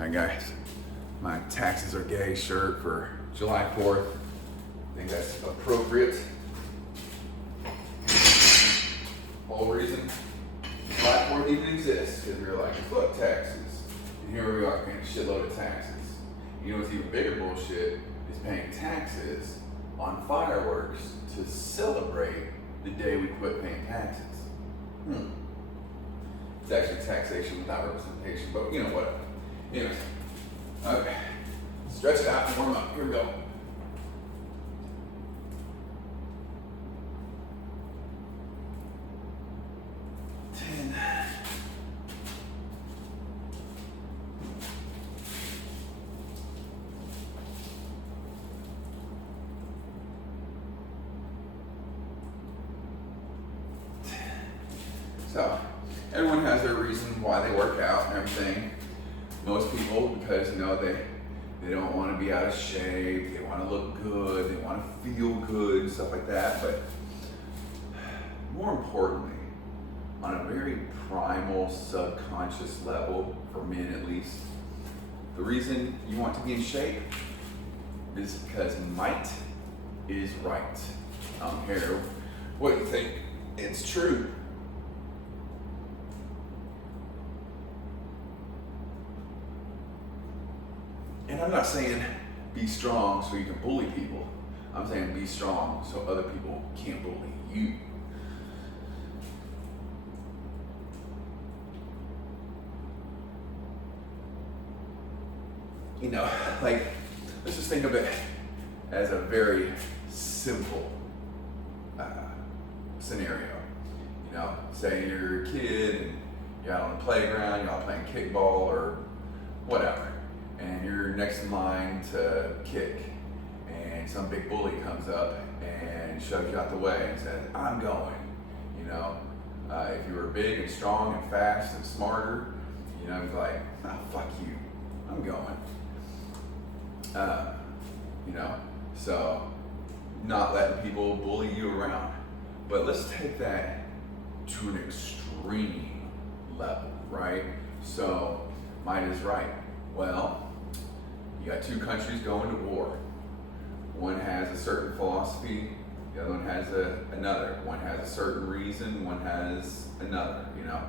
Alright guys, my taxes are gay shirt for July 4th. I think that's appropriate. Whole reason July 4th even exists, because we were like, fuck taxes. And here we are paying a shitload of taxes. You know what's even bigger bullshit is paying taxes on fireworks to celebrate the day we quit paying taxes. It's actually taxation without representation, but you know what? Anyways, okay. Stretch it out and warm up. Here we go. So, everyone has their reason why they work out and everything. Most people, because they don't want to be out of shape, they want to look good, they want to feel good, stuff like that. But more importantly, on a very primal, subconscious level, for men at least, the reason you want to be in shape is because might is right. I don't care what you think, it's true. And I'm not saying be strong so you can bully people. I'm saying be strong so other people can't bully you. You know, like, let's just think of it as a very simple scenario. You know, say you're a kid and you're out on the playground, you're out playing kickball or whatever, and you're next in line to kick, and some big bully comes up and shoves you out the way and says, I'm going. You know, if you were big and strong and fast and smarter, you know, he's like, oh, fuck you, I'm going. You know, so not letting people bully you around. But let's take that to an extreme level, right? So, might is right. Well, you got two countries going to war. One has a certain philosophy, the other one has another. One has a certain reason, one has another, you know.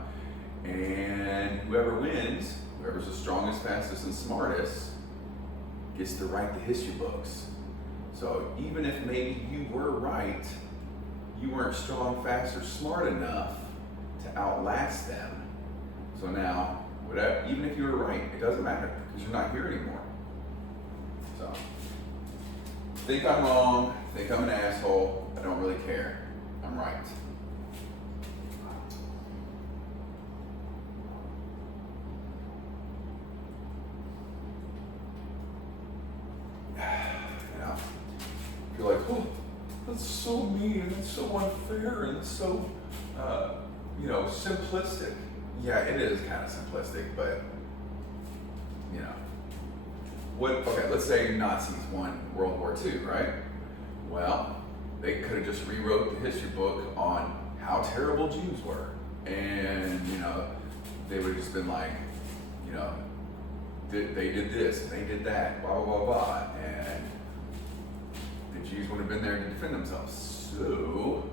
And whoever wins, whoever's the strongest, fastest, and smartest, gets to write the history books. So even if maybe you were right, you weren't strong, fast, or smart enough to outlast them. So now, whatever, even if you were right, it doesn't matter because you're not here anymore. So, think I'm wrong, think I'm an asshole, I don't really care. I'm right. You're like, oh, that's so mean, and that's so unfair, and it's so, you know, simplistic. Yeah, it is kind of simplistic, but, you know. Okay, let's say Nazis won World War II, right? Well, they could have just rewrote the history book on how terrible Jews were. And, you know, they would have just been like, you know, they did this, and they did that, blah, blah, blah, blah. And the Jews would have been there to defend themselves. So,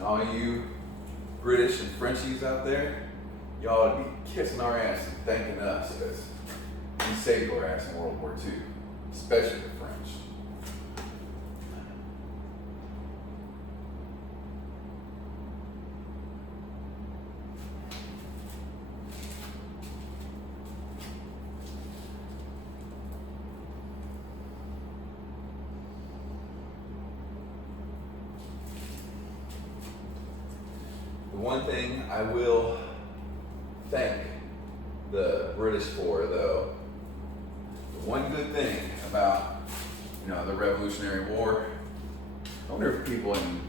all you British and Frenchies out there, y'all ought to be kissing our ass and thanking us because we saved our ass in World War II, especially the French. The one thing I will thank the British for, though, the one good the Revolutionary War. I wonder if people in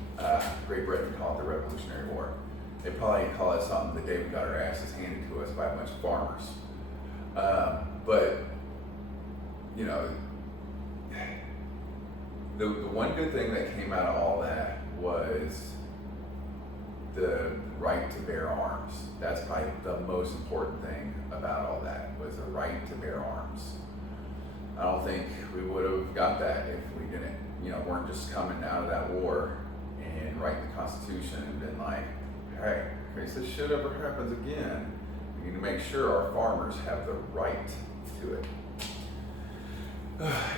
Great Britain call it the Revolutionary War. They probably call it something the day we got our asses handed to us by a bunch of farmers. But the one good thing that came out of all that was the right to bear arms. That's probably the most important thing about all that, was the right to bear arms. I don't think we would have got that if we didn't, weren't just coming out of that war and writing the Constitution and been like, hey, in case this shit ever happens again, we need to make sure our farmers have the right to it.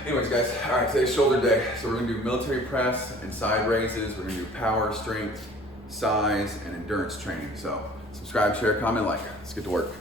Anyways, guys, all right, today's shoulder day. So we're gonna do military press and side raises. We're gonna do power, strength, size, and endurance training. So subscribe, share, comment, like. Let's get to work.